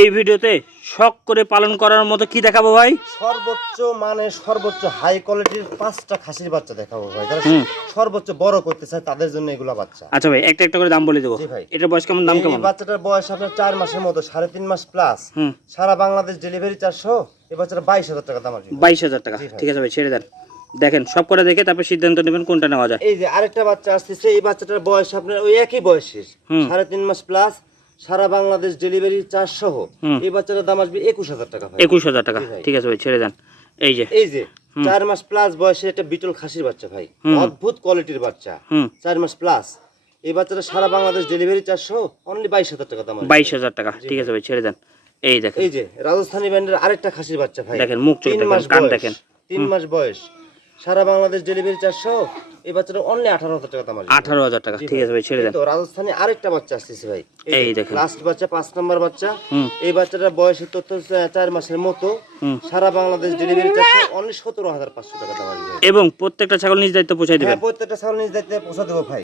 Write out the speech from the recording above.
এই ভিডিওতে শখ করে পালন করার মতো কি দেখাবো ভাই? সর্বোচ্চ মানে সর্বোচ্চ হাই কোয়ালিটির 5টা খাসির বাচ্চা দেখাবো ভাই। যারা সর্বোচ্চ বড় করতে চায় তাদের জন্য এগুলা বাচ্চা। আচ্ছা ভাই, একটা একটা করে দাম বলে দেবো। জি ভাই। এটার বয়স কেমন, দাম এই কেমন? বাচ্চাটার বয়স আপনার 4 মাসের মতো, 3.5 মাস প্লাস। সারা বাংলাদেশ ডেলিভারি 400। এই বাচ্চাটা 22,000 টাকা দাম আছে। 22,000 টাকা, ঠিক আছে ভাই, ছেড়ে দেন। দেখেন সব করে দেখে তারপর সিদ্ধান্ত নেবেন কোনটা নেওয়া যায়। এই যে আরেকটা বাচ্চা আসতেছে, এই বাচ্চাটার বয়স আপনার ওই একই বয়সের, 3.5 মাস প্লাস, সারা বাংলাদেশ ডেলিভারি 400। এই বাচ্চাটার দাম আসবে 21,000 টাকা ভাই। 21,000 টাকা, ঠিক আছে ভাই, ছেড়ে দেন। এই যে 4 মাস প্লাস বয়সের একটা বিটল খাসির বাচ্চা ভাই, অদ্ভুত কোয়ালিটির বাচ্চা, 4 মাস প্লাস। এই বাচ্চাটা সারা বাংলাদেশ ডেলিভারি 400, অনলি 22,000 টাকা দাম আসবে। 22,000 টাকা, ঠিক আছে ভাই, ছেড়ে দেন। এই দেখেন, এই যে রাজস্থানী ব্র্যান্ডের আরেকটা খাসির বাচ্চা ভাই, দেখেন মুখ চোখ 3 দেখেন, মাস কান বয়স, দেখেন, 3 মাস বয়স, সারা বাংলাদেশ ডেলিভারি 400। এই বাচ্চাটা অনলি 18,000 টাকা দাম আসবে। 18,000 টাকা, ঠিক আছে ভাই, ছেড়ে দেন। তো রাজস্থানী আরেকটা বাচ্চা আসতেছে ভাই, এই দেখেন লাস্ট বাচ্চা 5 নাম্বার বাচ্চা। এই বাচ্চাটার বয়সের তথ্য 4 মাসের মতো, সারা বাংলাদেশ ডেলিভারি 400, অনলি 17,500 টাকা দাম আসবে। এবং প্রত্যেকটা ছাগল নিজ দায়িত্ব পৌঁছাই দেবেন। হ্যাঁ, প্রত্যেকটা ছাগল নিজ দায়িত্বে পৌঁছা দেবো ভাই।